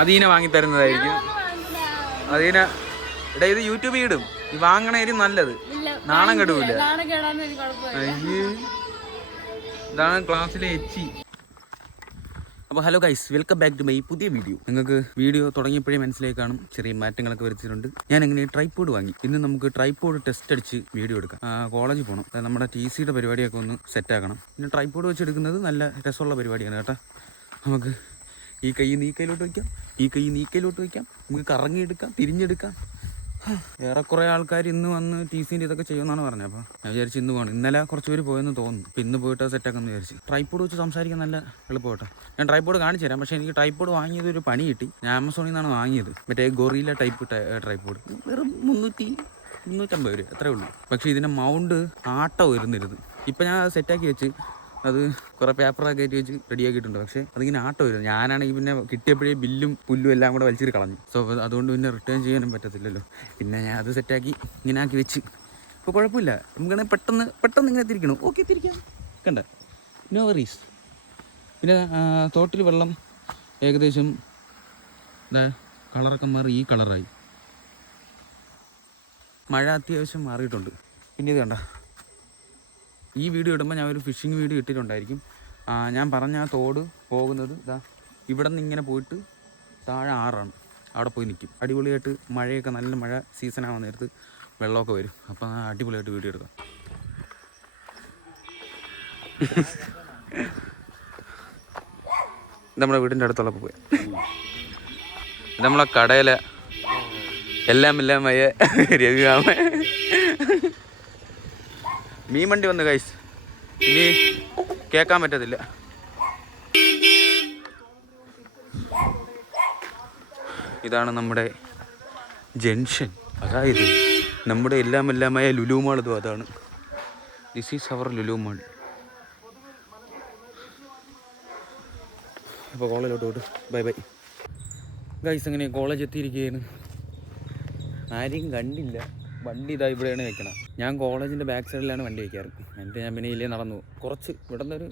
അതീനെ വാങ്ങി തരുന്നതായിരിക്കും. അതീനെ എടാ ഇത് യൂട്യൂബിൽ ഇടും. ഈ വാങ്ങണേലും നല്ലത്, നാണം കെടൂല. അയ്യേ, ഇതാണ് ക്ലാസ്സിലെ എച്ചി. അപ്പോൾ hello guys, welcome back to my പുതിയ വീഡിയോ. നിങ്ങൾക്ക് വീഡിയോ തുടങ്ങിയപ്പോഴേ മനസ്സിലായി കാണും, ചെറിയ മാറ്റങ്ങളൊക്കെ വരുത്തിയിട്ടുണ്ട്. ഞാൻ എങ്ങനെ ട്രൈപോഡ് വാങ്ങി. ഇന്ന് നമുക്ക് ട്രൈപോഡ് ടെസ്റ്റ് അടിച്ച് വീഡിയോ എടുക്കാം. കോളേജിൽ പോകണം, നമ്മുടെ TCയുടെ പരിപാടിയൊക്കെ ഒന്ന് സെറ്റ് ആക്കണം. പിന്നെ ട്രൈപോഡ് വെച്ച് എടുക്കുന്നത് നല്ല രസമുള്ള പരിപാടിയാണ് കേട്ടോ. നമുക്ക് ഈ കൈ നീ കൈയിലോട്ട് വയ്ക്കാം, ഈ കൈ നീ കൈയിലോട്ട് വയ്ക്കാം, നമുക്ക് കറങ്ങിയെടുക്കാം, തിരിഞ്ഞെടുക്കാം. വേറെ കുറേ ആൾക്കാർ ഇന്ന് വന്ന് TCൻ്റെ ഇതൊക്കെ ചെയ്യുമെന്നാണ് പറഞ്ഞത്. അപ്പോൾ ഞാൻ വിചാരിച്ചു ഇന്ന് പോകണം. ഇന്നലെ കുറച്ച് പേര് പോയെന്ന് തോന്നുന്നു. അപ്പോൾ ഇന്ന് പോയിട്ട് സെറ്റാക്കാമെന്ന് വിചാരിച്ചു. ട്രൈപോഡ് വെച്ച് സംസാരിക്കാൻ നല്ല എളുപ്പമാട്ടോ. ഞാൻ ട്രൈപോഡ് കാണിച്ചു തരാം. പക്ഷേ എനിക്ക് ട്രൈപോഡ് വാങ്ങിയത് ഒരു പണി കിട്ടി. ഞാൻ ആമസോണിൽ നിന്നാണ് വാങ്ങിയത്. മറ്റേ ഗൊറില്ല ടൈപ്പ് ട്രൈപോഡ്. വെറും 350 രൂപ അത്രേ ഉള്ളൂ. പക്ഷേ ഇതിൻ്റെ മൗണ്ട് ആട്ടം വരുന്നിരുന്നു. ഇപ്പം ഞാൻ സെറ്റാക്കി വെച്ച് അത് കുറേ പേപ്പറൊക്കെ കയറ്റി വെച്ച് റെഡിയാക്കിയിട്ടുണ്ട്. പക്ഷേ അതിങ്ങനെ ആട്ടം വരുന്നു. ഞാനാണെങ്കിൽ പിന്നെ കിട്ടിയപ്പോഴേ ബില്ലും പുല്ലും എല്ലാം കൂടെ വലിച്ചിട്ട് കളഞ്ഞു. സോ അതുകൊണ്ട് പിന്നെ റിട്ടേൺ ചെയ്യാനും പറ്റത്തില്ലല്ലോ. പിന്നെ ഞാൻ അത് സെറ്റാക്കി ഇങ്ങനെ ആക്കി വെച്ച്. ഇപ്പോൾ കുഴപ്പമില്ല. നമുക്കാണെങ്കിൽ പെട്ടെന്ന് ഇങ്ങനെ തിരിക്കണം. ഓക്കെ, തിരിക്കാം. കണ്ട, നോ വറീസ്. പിന്നെ തോട്ടിൽ വെള്ളം ഏകദേശം കളറൊക്കെ മാറി ഈ കളറായി. മഴ അത്യാവശ്യം മാറിയിട്ടുണ്ട്. പിന്നെ ഇത് കണ്ട, ഈ വീഡിയോ ഇടുമ്പോൾ ഞാൻ ഒരു ഫിഷിംഗ് വീഡിയോ ഇട്ടിട്ടുണ്ടായിരിക്കും. ഞാൻ പറഞ്ഞ ആ തോട് പോകുന്നത് ഇതാ ഇവിടെ നിന്ന് ഇങ്ങനെ പോയിട്ട് താഴെ ആറാണ്. അവിടെ പോയി നിൽക്കും. അടിപൊളിയായിട്ട് മഴയൊക്കെ നല്ല മഴ സീസണാവാൻ നേരത്ത് വെള്ളമൊക്കെ വരും. അപ്പോൾ അടിപൊളിയായിട്ട് വീഡിയോ എടുക്കാം. നമ്മുടെ വീടിൻ്റെ അടുത്തുള്ള പോയി നമ്മളെ കടയിലെ എല്ലാം രവികാമ മീൻ വണ്ടി വന്ന് ഗൈസ്. ഇനി കേൾക്കാൻ പറ്റത്തില്ല. ഇതാണ് നമ്മുടെ ജംഗ്ഷൻ. അതായത് നമ്മുടെ എല്ലാമായ ലുലു മാൾ. ഇതും അതാണ്. This is our Lulu mall. അപ്പോൾ കോളേജിലോട്ട് പോട്ട് ബൈ ബൈ ഗൈസ്. അങ്ങനെ കോളേജ് എത്തിയിരിക്കുകയാണ്. ആരെയും കണ്ടില്ല. വണ്ടി ഇതാ ഇവിടെയാണ് വെക്കണം. ഞാൻ കോളേജിൻ്റെ ബാക്ക് സൈഡിലാണ് വണ്ടി വയ്ക്കാറ്. എന്നിട്ട് ഞാൻ പിന്നെ ഇല്ലേ നടന്നു കുറച്ച്. ഇവിടെ നിന്നൊരു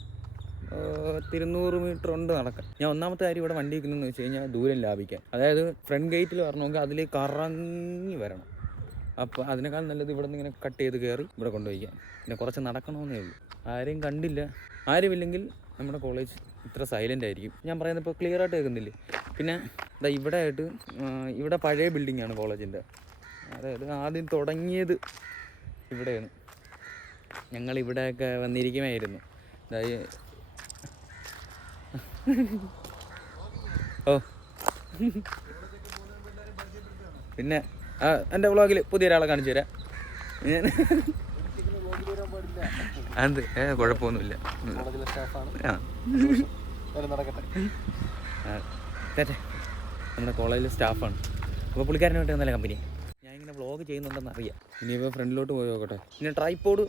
200 മീറ്റർ ഉണ്ട് നടക്കാൻ. ഞാൻ ഒന്നാമത്തെ കാര്യം ഇവിടെ വണ്ടി വയ്ക്കുന്നതെന്ന് വെച്ച് കഴിഞ്ഞാൽ ദൂരം ലാഭിക്കാൻ. അതായത് ഫ്രണ്ട് ഗേറ്റിൽ വരണമെങ്കിൽ അതിലേക്ക് കറങ്ങി വരണം. അപ്പോൾ അതിനേക്കാൾ നല്ലത് ഇവിടെ നിന്ന് ഇങ്ങനെ കട്ട് ചെയ്ത് കയറി ഇവിടെ കൊണ്ടുപോയിക്കാം. പിന്നെ കുറച്ച് നടക്കണമെന്നേ ഉള്ളൂ. ആരെയും കണ്ടില്ല. ആരുമില്ലെങ്കിൽ നമ്മുടെ കോളേജ് ഇത്ര സൈലൻ്റ് ആയിരിക്കും. ഞാൻ പറയുന്നത് ഇപ്പോൾ ക്ലിയർ ആയിട്ട് കേൾക്കുന്നില്ലേ. പിന്നെ ഇതാ ഇവിടെ ആയിട്ട് ഇവിടെ പഴയ ബിൽഡിങ്ങാണ് കോളേജിൻ്റെ. അതായത് ആദ്യം തുടങ്ങിയത് ഇവിടെയാണ്. ഞങ്ങൾ ഇവിടെയൊക്കെ വന്നിരിക്കുമായിരുന്നു. ഓ പിന്നെ എൻ്റെ വ്ളോഗിൽ പുതിയൊരാളെ കാണിച്ചു തരാം. അത് കുഴപ്പമൊന്നുമില്ല. നമ്മുടെ കോളേജിലെ സ്റ്റാഫാണ്. അപ്പോൾ പുള്ളിക്കാരനെ വേണ്ടി നല്ല കമ്പനി. ഇങ്ങനെ വ്ളോഗ് ചെയ്യുന്നുണ്ടെന്ന് അറിയാം. ഇനിയിപ്പോൾ ഫ്രണ്ടിലോട്ട് പോയി നോക്കട്ടെ. പിന്നെ ട്രൈപോഡ്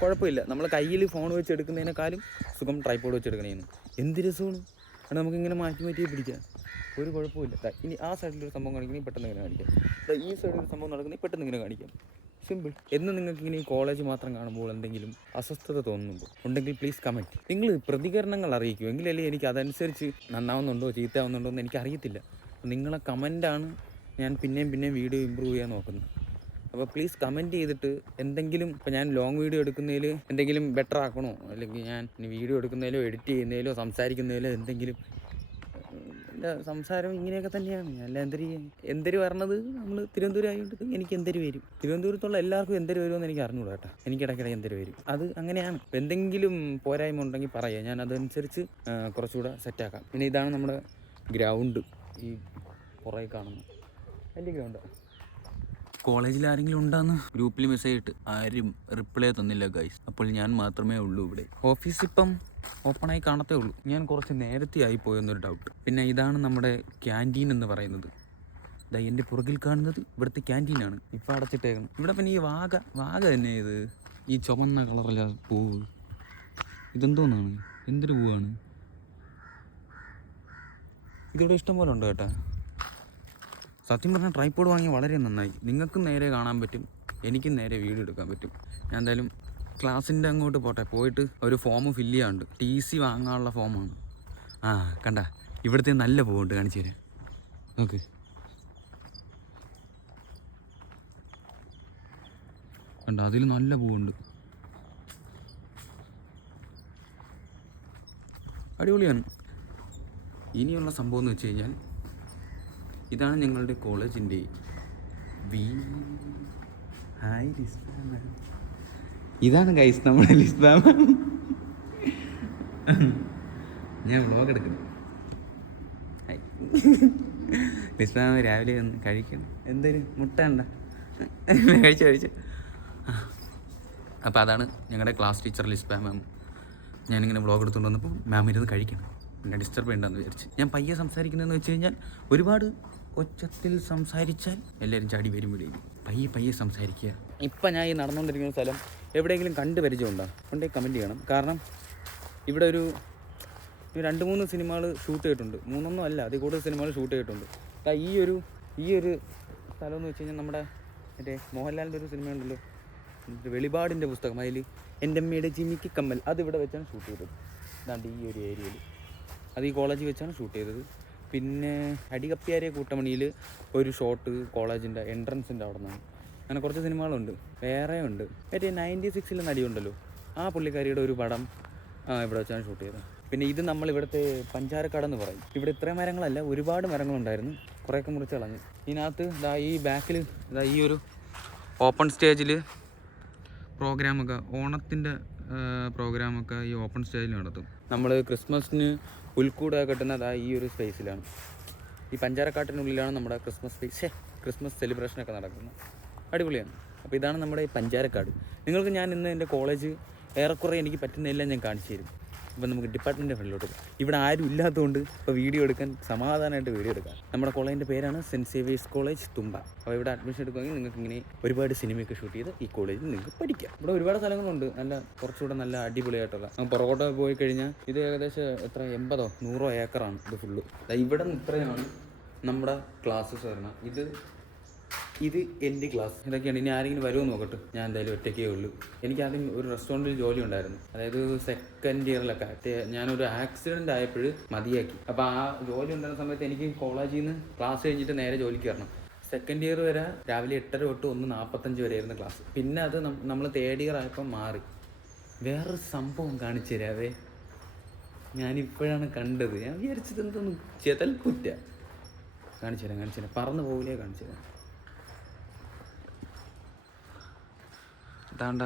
കുഴപ്പമില്ല. നമ്മൾ കയ്യിൽ ഫോൺ വെച്ച് എടുക്കുന്നതിനേക്കാളും സുഖം ട്രൈപോഡ് വെച്ച് എടുക്കണേന്ന്. എന്ത് രസമാണ്. കാരണം നമുക്കിങ്ങനെ മാറ്റി പിടിക്കാം. ഒരു കുഴപ്പമില്ല. ഇനി ആ സൈഡിലൊരു സംഭവം കാണിക്കണമെങ്കിൽ പെട്ടെന്ന് ഇങ്ങനെ കാണിക്കാം. ഈ സൈഡിലൊരു സംഭവം നടക്കണമെങ്കിൽ പെട്ടെന്ന് ഇങ്ങനെ കാണിക്കാം. സിമ്പിൾ. എന്ന് നിങ്ങൾക്ക് ഇങ്ങനെ ഈ കോളേജ് മാത്രം കാണുമ്പോൾ എന്തെങ്കിലും അസ്വസ്ഥത തോന്നുന്നുണ്ടോ ഉണ്ടെങ്കിൽ പ്ലീസ് കമൻറ്റ്. നിങ്ങൾ പ്രതികരണങ്ങൾ അറിയിക്കും. എങ്കിലല്ലേ എനിക്ക് അതനുസരിച്ച് നന്നാവുന്നുണ്ടോ ചീത്തയാവുന്നുണ്ടോ എന്ന് എനിക്കറിയത്തില്ല. നിങ്ങളെ കമൻറ്റാണ് ഞാൻ പിന്നെയും വീഡിയോ ഇമ്പ്രൂവ് ചെയ്യാൻ നോക്കുന്നത്. അപ്പോൾ പ്ലീസ് കമൻറ്റ് ചെയ്തിട്ട് എന്തെങ്കിലും. ഇപ്പോൾ ഞാൻ ലോങ് വീഡിയോ എടുക്കുന്നതിൽ എന്തെങ്കിലും ബെറ്റർ ആക്കണോ, അല്ലെങ്കിൽ ഞാൻ വീഡിയോ എടുക്കുന്നതിലോ എഡിറ്റ് ചെയ്യുന്നതിലോ സംസാരിക്കുന്നതിലോ എന്തെങ്കിലും. എൻ്റെ സംസാരം ഇങ്ങനെയൊക്കെ തന്നെയാണ്. ഞാൻ എന്തൊരു വരണത് നമ്മൾ തിരുവനന്തപുരം ആയതുകൊണ്ട് എനിക്ക് എന്തൊരു വരും. തിരുവനന്തപുരത്തുള്ള എല്ലാവർക്കും എന്തൊരു വരുമെന്ന് എനിക്ക് അറിഞ്ഞൂടാ കേട്ടോ. എനിക്കിടയ്ക്കിടയ്ക്ക് എന്തൊരു വരും. അത് അങ്ങനെയാണ്. എന്തെങ്കിലും പോരായ്മ ഉണ്ടെങ്കിൽ പറയാം. ഞാൻ അതനുസരിച്ച് കുറച്ചുകൂടെ സെറ്റാക്കാം. പിന്നെ ഇതാണ് നമ്മുടെ ഗ്രൗണ്ട്. ഈ പുറകെ കാണുന്നത് വലിയ ഗ്രൗണ്ടാണ്. കോളേജിൽ ആരെങ്കിലും ഉണ്ടാന്ന് ഗ്രൂപ്പിൽ മെസ്സേജ് ഇട്ട് ആരും റിപ്ലൈ തന്നില്ല ഗൈസ്. അപ്പോൾ ഞാൻ മാത്രമേ ഉള്ളൂ ഇവിടെ. ഓഫീസ് ഇപ്പം ഓപ്പണായി കാണത്തേ ഉള്ളൂ. ഞാൻ കുറച്ച് നേരത്തെ ആയിപ്പോയെന്നൊരു ഡൗട്ട്. പിന്നെ ഇതാണ് നമ്മുടെ ക്യാൻറ്റീൻ എന്ന് പറയുന്നത്. ഇതാ എൻ്റെ പുറകിൽ കാണുന്നത് ഇവിടുത്തെ ക്യാൻറ്റീനാണ്. ഇപ്പം അടച്ചിട്ടേക്കണം. ഇവിടെ പിന്നെ ഈ വാഗ തന്നെ. ഇത് ഈ ചുവന്ന കളറിലെ പൂവ് ഇതെന്തോന്നാണ്? എന്തൊരു പൂവാണ് ഇതിവിടെ? ഇഷ്ടം പോലെ ഉണ്ട് കേട്ടോ. സത്യം പറഞ്ഞാൽ ട്രൈപോഡ് വാങ്ങി വളരെ നന്നായി. നിങ്ങൾക്കും നേരെ കാണാൻ പറ്റും, എനിക്കും നേരെ വീഡിയോ എടുക്കാൻ പറ്റും. ഞാൻ എന്തായാലും ക്ലാസ്സിൻ്റെ അങ്ങോട്ട് പോയിട്ട് ഒരു ഫോം ഫില്ല് ചെയ്യാനുണ്ട്. TC വാങ്ങാനുള്ള ഫോമാണ്. കണ്ട ഇവിടുത്തെ നല്ല പൂവുണ്ട്, കാണിച്ചു തരാം. ഓക്കെ, കണ്ട അതിൽ നല്ല പൂവുണ്ട്, അടിപൊളിയാണ്. ഇനിയുള്ള സംഭവം എന്ന് വെച്ച് കഴിഞ്ഞാൽ ഇതാണ് ഞങ്ങളുടെ കോളേജിൻ്റെ ഹായ് ലിസ്ബാമ. ഇതാണ് ഗൈസ് നമ്മുടെ ലിസ്ബാമ. ഞാൻ വ്ളോഗ് എടുക്കുന്നു. ലിസ്ബാമ രാവിലെ ഒന്ന് കഴിക്കണം, എന്തൊരു മുട്ട ഉണ്ട കഴിച്ചു. അപ്പോൾ അതാണ് ഞങ്ങളുടെ ക്ലാസ് ടീച്ചർ ലിസ്ബാ മാം. ഞാനിങ്ങനെ വ്ളോഗ് എടുത്തുകൊണ്ട് വന്നപ്പോൾ മാം ഇരുന്ന് കഴിക്കണം, പിന്നെ ഡിസ്റ്റർബ് ചെയ്യണ്ടെന്ന് വിചാരിച്ച്. ഞാൻ പയ്യെ സംസാരിക്കുന്നതെന്ന് വെച്ച് കഴിഞ്ഞാൽ ഒരുപാട് ഒച്ചത്തിൽ സംസാരിച്ചാൽ എല്ലാവരും ചാടി വരും വിളിയും. പയ്യെ സംസാരിക്കുക. ഇപ്പം ഞാൻ ഈ നടന്നുകൊണ്ടിരിക്കുന്ന സ്ഥലം എവിടെയെങ്കിലും കണ്ട് പരിചയമുണ്ടോ ഉണ്ടെങ്കിൽ കമൻറ്റ് ചെയ്യണം. കാരണം ഇവിടെ ഒരു 2-3 സിനിമകൾ ഷൂട്ട് ചെയ്തിട്ടുണ്ട്. 3 അല്ല, അതിൽ കൂടുതൽ സിനിമകൾ ഷൂട്ട് ചെയ്തിട്ടുണ്ട്. ഈ ഒരു സ്ഥലം എന്ന് വെച്ച് കഴിഞ്ഞാൽ നമ്മുടെ മറ്റേ മോഹൻലാലിൻ്റെ ഒരു സിനിമ ഉണ്ടല്ലോ, വെളിപാടിൻ്റെ പുസ്തകം, അതിൽ എൻ്റെ അമ്മയുടെ ജിമിക്ക് കമ്മൽ, അതിവിടെ വെച്ചാണ് ഷൂട്ട് ചെയ്തത്. ഇതാണ്ട് ഈ ഒരു ഏരിയയിൽ, അത് ഈ കോളേജിൽ വെച്ചാണ് ഷൂട്ട് ചെയ്തത്. പിന്നെ അടികപ്പിയാരെ കൂട്ടമണിയിൽ ഒരു ഷോട്ട് കോളേജിൻ്റെ എൻട്രൻസിൻ്റെ അവിടെ നിന്നാണ്. അങ്ങനെ കുറച്ച് സിനിമകളുണ്ട്, വേറെ ഉണ്ട്. മറ്റേ 96 നടിയുണ്ടല്ലോ, ആ പുള്ളിക്കാരിയുടെ ഒരു പടം ഇവിടെ വെച്ചാണ് ഷൂട്ട് ചെയ്തത്. പിന്നെ ഇത് നമ്മളിവിടുത്തെ പഞ്ചാരക്കാടെന്ന് പറയും. ഇവിടെ ഇത്രയും മരങ്ങളല്ല, ഒരുപാട് മരങ്ങളുണ്ടായിരുന്നു, കുറേയൊക്കെ മുറിച്ച് കളഞ്ഞു. ഇതിനകത്ത് ഈ ബാക്കിൽ ഈ ഒരു ഓപ്പൺ സ്റ്റേജിൽ പ്രോഗ്രാമൊക്കെ, ഓണത്തിൻ്റെ പ്രോഗ്രാമൊക്കെ ഈ ഓപ്പൺ സ്റ്റേജിൽ നടത്തും. നമ്മൾ ക്രിസ്മസിന് പുൽക്കൂട കെട്ടുന്നത് ഈ ഒരു സ്പേസിലാണ്, ഈ പഞ്ചാരക്കാട്ടിനുള്ളിലാണ് നമ്മുടെ ക്രിസ്മസ് സെലിബ്രേഷനൊക്കെ നടക്കുന്നത്. അടിപൊളിയാണ്. അപ്പോൾ ഇതാണ് നമ്മുടെ ഈ പഞ്ചാരക്കാട്. നിങ്ങൾക്ക് ഞാൻ ഇന്ന് എൻ്റെ കോളേജ് ഏറെക്കുറെ എനിക്ക് പറ്റുന്നതെല്ലാം ഞാൻ കാണിച്ചു തരും. അപ്പോൾ നമുക്ക് ഡിപ്പാർട്ട്മെൻറ്റിൻ്റെ ഫ്രണ്ടിലോട്ട് പോകാം. ഇവിടെ ആരും ഇല്ലാത്തതുകൊണ്ട് ഇപ്പോൾ വീഡിയോ എടുക്കാൻ സമാധാനമായിട്ട് വീഡിയോ എടുക്കാം. നമ്മുടെ കോളേജിൻ്റെ പേരാണ് സെൻറ്റ് സേവിയേഴ്സ് കോളേജ് തുമ്പ. അപ്പോൾ ഇവിടെ അഡ്മിഷൻ എടുക്കുകയാണെങ്കിൽ നിങ്ങൾക്ക് ഇങ്ങനെ ഒരുപാട് സിനിമയൊക്കെ ഷൂട്ട് ചെയ്ത് ഈ കോളേജിൽ നിങ്ങൾക്ക് പഠിക്കാം. ഇവിടെ ഒരുപാട് സ്ഥലങ്ങളുണ്ട്, കുറച്ചുകൂടെ നല്ല അടിപൊളിയായിട്ടുള്ള. പുറകോട്ട് പോയി കഴിഞ്ഞാൽ ഇത് ഏകദേശം 80-100 ഏക്കറാണ് ഇത് ഫുള്ള്. ഇവിടെ നിന്ന് ഇത്രയാണ് നമ്മുടെ ക്ലാസ്സസ് വരണം. ഇത് എൻ്റെ ക്ലാസ്. ഇതൊക്കെയാണ്. ഇനി ആരെങ്കിലും വരുമോ നോക്കട്ടെ. ഞാൻ എന്തായാലും ഒറ്റയ്ക്കേ ഉള്ളൂ. എനിക്കാദ്യം ഒരു റെസ്റ്റോറൻറ്റിൽ ജോലി ഉണ്ടായിരുന്നു, അതായത് സെക്കൻഡ് ഇയറിലൊക്കെ. ഞാനൊരു ആക്സിഡൻ്റ് ആയപ്പോൾ മതിയാക്കി. അപ്പോൾ ആ ജോലി ഉണ്ടായിരുന്ന സമയത്ത് എനിക്ക് കോളേജിൽ നിന്ന് ക്ലാസ് കഴിഞ്ഞിട്ട് നേരെ ജോലിക്ക് വരണം. സെക്കൻഡ് ഇയർ വരെ രാവിലെ 8:30 തൊട്ട് 1:45 വരെയായിരുന്നു ക്ലാസ്. പിന്നെ അത് നമ്മൾ തേർഡ് ഇയർ ആയപ്പോൾ മാറി. വേറൊരു സംഭവം കാണിച്ചു തരാവേ. ഞാനിപ്പോഴാണ് കണ്ടത്. ഞാൻ വിചാരിച്ചത് എന്തോന്ന് ചെതൽക്കുറ്റ. കാണിച്ചു തരാം. പറന്നു പോകില്ലേ, കാണിച്ചു തരാം. അതാണ്ട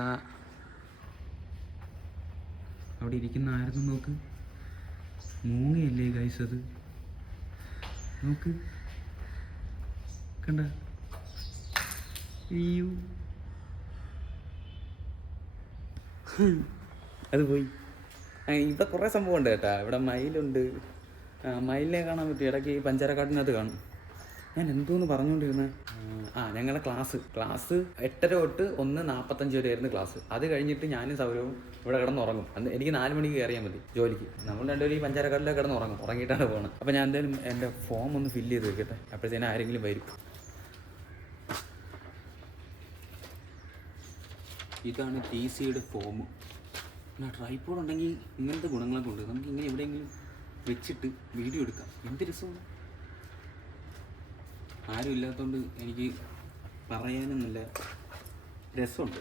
അവിടെ ഇരിക്കുന്ന ആയിരുന്നു നോക്ക്, മൂങ്ങയല്ലേ ഗൈസ് അത്, നോക്ക്, കണ്ട? അയ്യോ, അത് പോയി. ഇവിടെ കുറേ സംഭവം ഉണ്ട് കേട്ടാ. ഇവിടെ മയിലുണ്ട്, മയിലിനെ കാണാൻ പറ്റും. ഇടയ്ക്ക് ഈ പഞ്ചാരക്കാട്ടിനകത്ത് കാണും. ഞാൻ എന്തോന്ന് പറഞ്ഞുകൊണ്ടിരുന്നത്, ഞങ്ങളുടെ ക്ലാസ് 8:30 തൊട്ട് 1:45 വരെയായിരുന്നു ക്ലാസ്. അത് കഴിഞ്ഞിട്ട് ഞാനും സൗരവും ഇവിടെ കിടന്നുറങ്ങും. എനിക്ക് 4 മണിക്ക് കയറിയാൽ മതി ജോലിക്ക്. നമ്മൾ രണ്ടുപേരും ഈ പഞ്ചാരക്കാട്ടിലേക്ക് കിടന്നുറങ്ങും, ഉറങ്ങിയിട്ടാണ് പോകുന്നത്. അപ്പോൾ ഞാൻ എന്തായാലും എൻ്റെ ഫോം ഒന്ന് ഫില്ല് ചെയ്ത് വെക്കട്ടെ, അപ്പോഴത്തേനും ആരെങ്കിലും വരും. ഇതാണ് TCയുടെ ഫോം. പിന്നെ ട്രൈപോഡ് ഉണ്ടെങ്കിൽ ഇങ്ങനത്തെ ഗുണങ്ങളൊക്കെ ഉണ്ട്. നമുക്ക് ഇങ്ങനെ എവിടെയെങ്കിലും വെച്ചിട്ട് വീഡിയോ എടുക്കാം. എന്ത് രസമാണ്. ആരും ഇല്ലാത്തതുകൊണ്ട് എനിക്ക് പറയാനും നല്ല രസമുണ്ട്.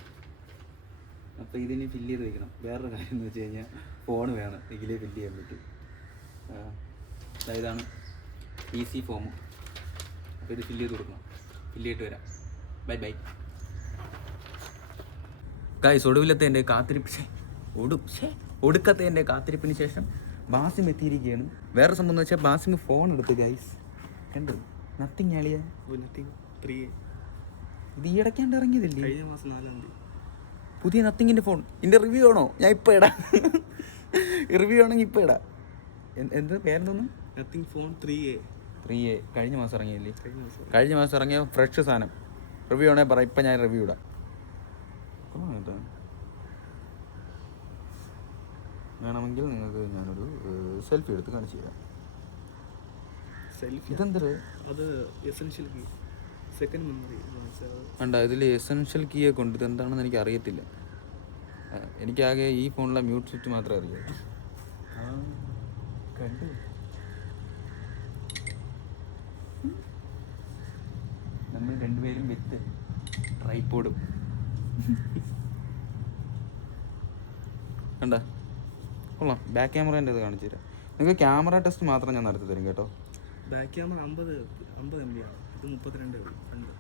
അപ്പോൾ ഇതിന് ഫില്ല് ചെയ്ത് വയ്ക്കണം. വേറൊരു കാര്യം എന്ന് വെച്ച് കഴിഞ്ഞാൽ ഫോൺ വേണം, എങ്കിലേ ഫില്ല് ചെയ്യാൻ പറ്റും. ഇതാണ് TC ഫോം. അപ്പോൾ ഇത് ഫില്ല് ചെയ്ത് കൊടുക്കണം. ഫില്ല് ചെയ്തിട്ട് വരാം. ബൈ. ഗൈസ്, ഒടുവിലത്തെ എൻ്റെ ഒടുക്കത്തെ കാത്തിരിപ്പിന് ശേഷം ബാസിം എത്തിയിരിക്കുകയാണ്. വേറെ സംഭവം എന്ന് വെച്ചാൽ ബാസിം ഫോൺ എടുത്ത്. ഗൈസ് കണ്ടു, നത്തിങ് ആളിയാ, നത്തിങ് 3A. ഇത് ഈ ഇടയ്ക്കാണ്ട് ഇറങ്ങിയതല്ലേ, കഴിഞ്ഞ മാസം 4-ാം തീയതി. പുതിയ നത്തിങ്ങിൻ്റെ ഫോൺ. ഇതിൻ്റെ റിവ്യൂ ആണോ? ഞാൻ ഇപ്പോൾ ഇടാം. റിവ്യൂ ആണെങ്കിൽ ഇപ്പോൾ ഇടാം. എന്ത് പേരെന്തോന്നു? Nothing phone 3A. കഴിഞ്ഞ മാസം ഇറങ്ങിയല്ലേ? കഴിഞ്ഞ മാസം ഇറങ്ങിയ ഫ്രഷ് സാധനം. റിവ്യൂ ആണെങ്കിൽ പറ, ഇപ്പം ഞാൻ റിവ്യൂ ഇടാം. വേണമെങ്കിൽ നിങ്ങൾക്ക് ഞാനൊരു സെൽഫി എടുത്ത് കാണിച്ചു തരാം. ഇതെന്തത്? വേണ്ട, ഇതിൽ എസെൻഷ്യൽ കീയെ കൊണ്ട് ഇതെന്താണെന്ന് എനിക്ക് അറിയത്തില്ല. എനിക്കാകെ ഈ ഫോണിലെ മ്യൂട്ട് സ്വിച്ച് മാത്രമേ അറിയാം. കണ്ടു ട്രൈപോഡും കണ്ട കൊള്ളാം. ബാക്ക് ക്യാമറേൻ്റെ ഇത് കാണിച്ചു തരാം. നിങ്ങൾക്ക് ക്യാമറ ടെസ്റ്റ് മാത്രം ഞാൻ നടത്തി തരും കേട്ടോ. ബാക്ക് ക്യാമറ 50 MB ആണ്, ഇത് 32 ഫ്രണ്ട്.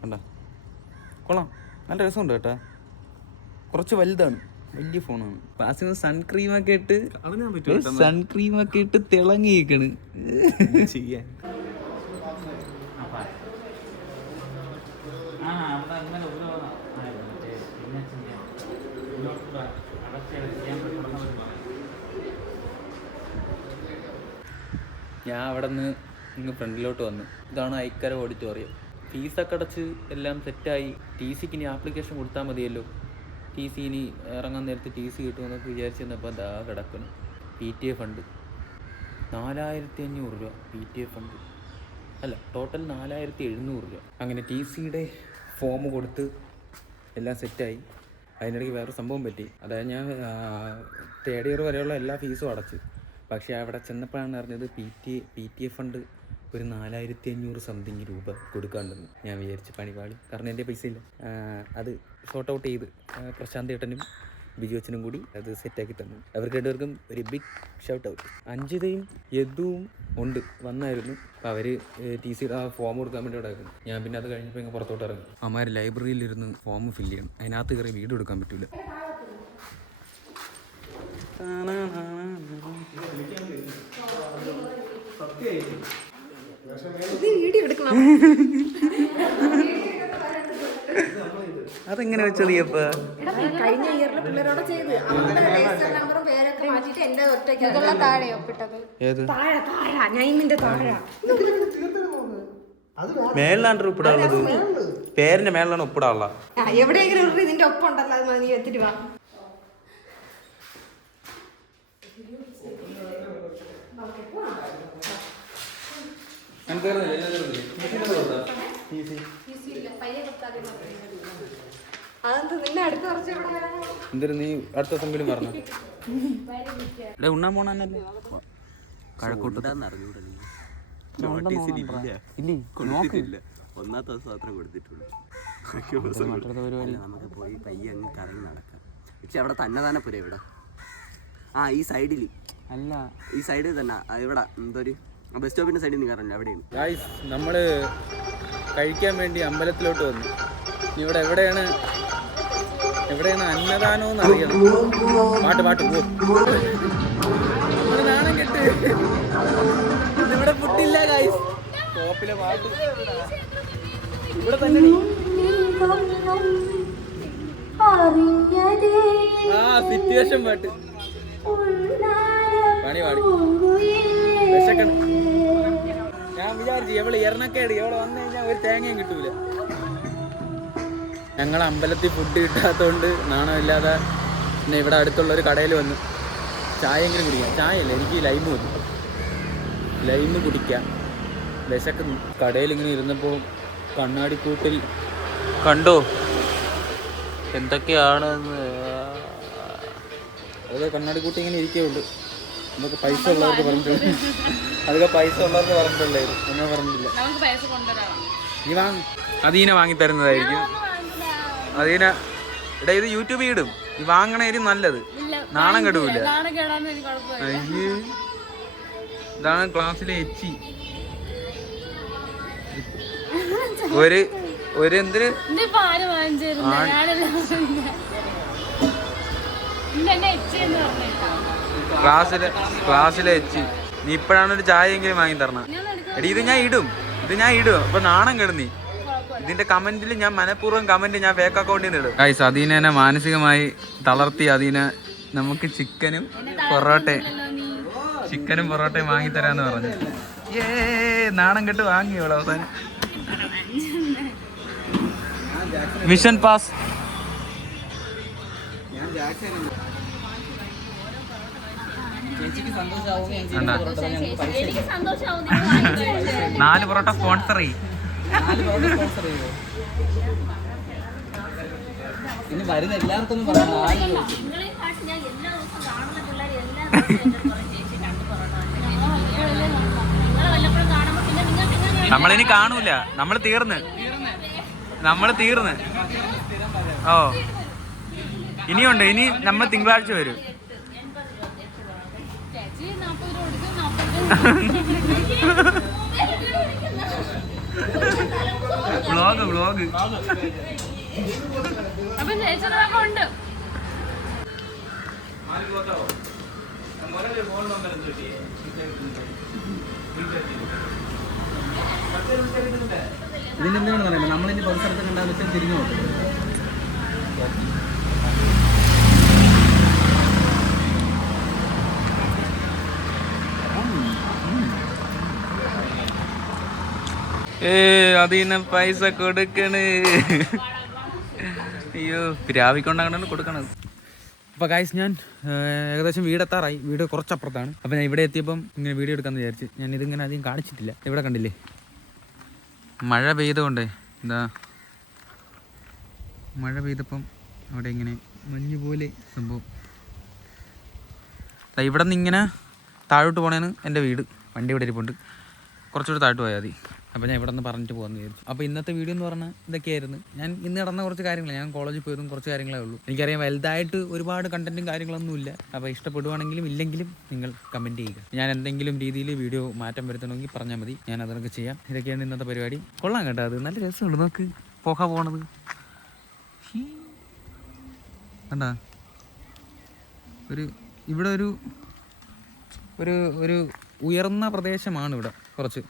കണ്ട കൊള്ളാം, നല്ല രസമുണ്ട് കേട്ടോ. കുറച്ച് വലുതാണ്, വലിയ ഫോണാണ്. പാസിന് സൺക്രീമൊക്കെ ഇട്ട് സൺക്രീമൊക്കെ ഇട്ട് തിളങ്ങിയിരിക്കണ് ചെയ്യാൻ. ഞാൻ അവിടെ നിന്ന് ഇങ്ങ് ഫ്രണ്ടിലോട്ട് വന്നു. ഇതാണ് ഐക്കര ഓഡിറ്റോറിയം. ഫീസൊക്കെ അടച്ച് എല്ലാം സെറ്റായി. ടി സിക്ക് ഇനി ആപ്ലിക്കേഷൻ കൊടുത്താൽ മതിയല്ലോ. ടി സി ഇനി ഇറങ്ങാൻ നേരത്തെ ടി സി കിട്ടുമെന്നൊക്കെ വിചാരിച്ചിരുന്നപ്പോൾ അതാ കിടക്കണം. PTA ഫണ്ട് 4500 രൂപ. PTA ഫണ്ട് അല്ല, ടോട്ടൽ 4700 രൂപ. അങ്ങനെ ടി സിയുടെ ഫോം കൊടുത്ത് എല്ലാം സെറ്റായി. അതിനിടയ്ക്ക് വേറെ സംഭവം പറ്റി. അതായത് ഞാൻ 3rd ഇയർ വരെയുള്ള എല്ലാ ഫീസും അടച്ചു. പക്ഷേ അവിടെ ചെന്നപ്പോഴാണ് അറിഞ്ഞത് PTA ഫണ്ട് ഒരു 4500 സംതിങ് രൂപ കൊടുക്കാണ്ടെന്ന്. ഞാൻ വിചാരിച്ച് പണിപാളി, കാരണം എൻ്റെ പൈസ ഇല്ല. അത് ഷോർട്ട് ഔട്ട് ചെയ്ത് പ്രശാന്ത് ഏട്ടനും ബിജു അച്ഛനും കൂടി അത് സെറ്റാക്കി തന്നു. അവർക്ക് രണ്ടുപേർക്കും ഒരു ബിഗ് ഷൗട്ട് ഔട്ട്. അഞ്ജിതയും യദുവും ഉണ്ട്, വന്നായിരുന്നു. അപ്പോൾ അവർ ടി സിയുടെ ആ ഫോം കൊടുക്കാൻ വേണ്ടി അവിടെ ആയിരുന്നു. ഞാൻ പിന്നെ അത് കഴിഞ്ഞപ്പോൾ ഇങ്ങനെ പുറത്തോട്ട് ഇറങ്ങി. അമ്മമാർ ലൈബ്രറിയിലിരുന്ന് ഫോം ഫില്ല് ചെയ്യണം. അതിനകത്ത് കയറി വീഡിയോ എടുക്കാൻ പറ്റില്ല. അതെങ്ങനെ വെച്ചത്? കഴിഞ്ഞ ഇയറിലെ പിള്ളേരോട് ചെയ്ത് രജിസ്റ്റർ നമ്പറും പേരൊക്കെ മാറ്റിട്ട് എന്റെ ഒറ്റയ്ക്ക് താഴെ ഒപ്പിട്ടത്. നൈമിന്റെ താഴെ മേളിലാണ് ഒപ്പിടാനുള്ളത്. പേരിന്റെ മേളിലാണ് ഒപ്പിടാനുള്ള. എവിടെയെങ്കിലും ഇതിന്റെ ഒപ്പുണ്ടല്ലോ, അത് നീ എത്തിട്ട് വാ. എന്തൊരു നീ അടുത്ത ദിവസം പറഞ്ഞു ഉണ്ണാൻ പോണല്ലേ കഴക്കൂട്ട്. ഒന്നാമത്തെ ദിവസം മാത്രം കൊടുത്തിട്ടുള്ളൂ. നമുക്ക് പോയി പയ്യെ അങ്ങ് കറങ്ങി നടക്കാം. പക്ഷെ അവിടെ തന്നെ പുര ഇവിടെ ഈ സൈഡിൽ അല്ല, ഈ സൈഡിൽ തന്നെ ഇവിടെ എന്തൊരു ബസ് സ്റ്റോപ്പിന്റെ സൈഡിൽ നിന്ന് കയറണ്ട അവിടെയാണ്. നമ്മള് കഴിക്കാൻ വേണ്ടി അമ്പലത്തിലോട്ട് വന്നു. ഇവിടെ എവിടെയാണ് അന്നദാനം എന്ന് അറിയണം. പാട്ട് നാണം കെട്ട് ഇവിടെ ഫുഡില്ല ഗൈസ്. ഷോപ്പിലെ പാട്ട് ഇവിടെ തന്നെ. സിറ്റുവേഷൻ പാട്ട് പാടി വിശക്കണം. ഞാൻ വിചാരിച്ചു എവള് എറണക്കേട്, എവള് വന്നു കഴിഞ്ഞാൽ ഒരു തേങ്ങയും കിട്ടൂല. ഞങ്ങൾ അമ്പലത്തിൽ ഫുഡ് കിട്ടാത്തതുകൊണ്ട് നാണമില്ലാതെ പിന്നെ ഇവിടെ അടുത്തുള്ള ഒരു കടയിൽ വന്നു ചായയെങ്കിലും കുടിക്കാം. ചായയല്ല, എനിക്ക് ലൈമ് മതി. ലൈമ് കുടിക്കാം, വിശക്കുന്നു. കടയിൽ ഇങ്ങനെ ഇരുന്നപ്പോൾ കണ്ണാടിക്കൂട്ടിൽ കണ്ടോ എന്തൊക്കെയാണെന്ന്. അതൊക്കെ കണ്ണാടിക്കൂട്ടി ഇങ്ങനെ ഇരിക്കുകയുള്ളൂ. നമുക്ക് പൈസ ഉള്ളവർക്ക് പറഞ്ഞിട്ടുണ്ട്. അതൊക്കെ പൈസ ഉള്ളവർക്ക് പറഞ്ഞിട്ടുള്ളേ, ഒന്നും പറഞ്ഞിട്ടില്ല. നീ വാങ്ങി അതീനെ വാങ്ങി തരുന്നതായിരിക്കും. അതീന ഇടാ, ഇത് യൂട്യൂബിൽ ഇടും. ഈ വാങ്ങണേലും നല്ലത്, നാണം കെടൂല. അയ്യേ, ഇതാണ് ക്ലാസ്സിലെ എച്ചി. ഒരു എന്തിന് ക്ലാസ്സിലെ എച്ചി. നീ ഇപ്പഴാണ് ഒരു ചായ എങ്കിലും വാങ്ങി തരണം. എടി ഇത് ഞാൻ ഇടും അപ്പൊ നാണം കെടുന്നി. ഇതിന്റെ കമന്റിൽ ഞാൻ മനഃപൂർവ്വം കമന്റ് ഞാൻ ഫേക്ക് അക്കൗണ്ടിൽ നിന്ന് ഇടും. ഗൈസ്, അതീനെ മാനസികമായി തളർത്തി. അതീനെ നമുക്ക് ചിക്കനും പൊറോട്ടയും വാങ്ങി തരാന്ന് പറഞ്ഞു. നാണം കെട്ട് വാങ്ങിയോളൂ അവസാനം. Mission pass. 4 പൊറോട്ട സ്പോൺസർ ചെയ്യും. ഇനി വരുന്ന എല്ലാവർക്കും നമ്മളിനി കാണൂല, നമ്മൾ തീർന്ന്. ഓ ഇനിയുണ്ട്, ഇനി നമ്മൾ തിങ്കളാഴ്ച വരും. വ്ളോഗ് ഇതിനെന്താണ് പറയുന്നത്? നമ്മളിനി പരിസരത്ത് കണ്ടാൽ വെച്ചാൽ തിരിഞ്ഞു നോക്കും. അതിന് പൈസ കൊടുക്കണ്. അയ്യോ പിരാവിക്കൊണ്ടാണ് കൊടുക്കണത്. അപ്പോൾ ഗായ്സ് ഞാൻ ഏകദേശം വീടെത്താറായി. വീട് കുറച്ചപ്പുറത്താണ്. അപ്പോൾ ഞാൻ ഇവിടെ എത്തിയപ്പം ഇങ്ങനെ വീഡിയോ എടുക്കാമെന്ന് വിചാരിച്ച്. ഞാൻ ഇതിങ്ങനെ അധികം കാണിച്ചിട്ടില്ല. ഇവിടെ കണ്ടില്ലേ മഴ പെയ്തുകൊണ്ടേ, എന്താ മഴ പെയ്തപ്പം അവിടെ ഇങ്ങനെ മഞ്ഞ് പോലെ സംഭവം. ഇവിടെ നിന്ന് ഇങ്ങനെ താഴോട്ട് പോകണേന്ന് എൻ്റെ വീട്. വണ്ടി ഇവിടെ ഇരിപ്പുണ്ട്, കുറച്ചുകൂടി താഴോട്ട് പോയാൽ മതി. അപ്പോൾ ഞാൻ ഇവിടെ നിന്ന് പറഞ്ഞിട്ട് പോകാമെന്ന് വിചാരിച്ചു. അപ്പോൾ ഇന്നത്തെ വീഡിയോ എന്ന് പറഞ്ഞാൽ ഇതൊക്കെയായിരുന്നു. ഞാൻ ഇന്ന് നടന്ന കുറച്ച് കാര്യങ്ങൾ, ഞാൻ കോളേജിൽ പോയതും കുറച്ച് കാര്യങ്ങളേ ഉള്ളൂ. എനിക്കറിയാം വലുതായിട്ട് ഒരുപാട് കണ്ടൻറ്റും കാര്യങ്ങളൊന്നുമില്ല. അപ്പോൾ ഇഷ്ടപ്പെടുവാണെങ്കിലും ഇല്ലെങ്കിലും നിങ്ങൾ കമൻറ്റ് ചെയ്യുക. ഞാൻ എന്തെങ്കിലും രീതിയിൽ വീഡിയോ മാറ്റം വരുത്തണമെങ്കിൽ പറഞ്ഞാൽ മതി, ഞാൻ അതൊക്കെ ചെയ്യാം. ഇതൊക്കെയാണ് ഇന്നത്തെ പരിപാടി. കൊള്ളാം കേട്ടോ, അത് നല്ല രസമുണ്ട്. നോക്ക് പോകണത് കണ്ടാ. ഇവിടെ ഒരു ഉയർന്ന പ്രദേശമാണ് ഇവിടെ കുറച്ച്.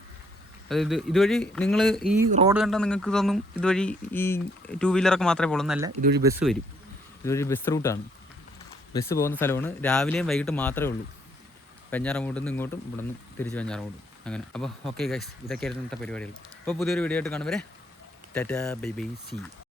അതായത് ഇതുവഴി നിങ്ങൾ ഈ റോഡ് കണ്ടാൽ നിങ്ങൾക്ക് തോന്നും ഇതുവഴി ഈ 2 വീലറൊക്കെ മാത്രമേ പോകുന്നല്ല. ഇതുവഴി ബസ് വരും. ഇതുവഴി ബസ് റൂട്ടാണ്, ബസ് പോകുന്ന സ്ഥലമാണ്. രാവിലെയും വൈകിട്ടും മാത്രമേ ഉള്ളൂ. വെഞ്ഞാറമൂട്ടിൽ നിന്ന് ഇങ്ങോട്ടും ഇവിടെ നിന്ന് തിരിച്ച് വെഞ്ഞാറമൂട്ടും അങ്ങനെ. അപ്പോൾ ഓക്കെ ഗൈസ്, ഇതൊക്കെയായിരുന്നു ഇന്നത്തെ പരിപാടികൾ. അപ്പോൾ പുതിയൊരു വീഡിയോ ആയിട്ട് കാണും വരെ tata bye bye, see U.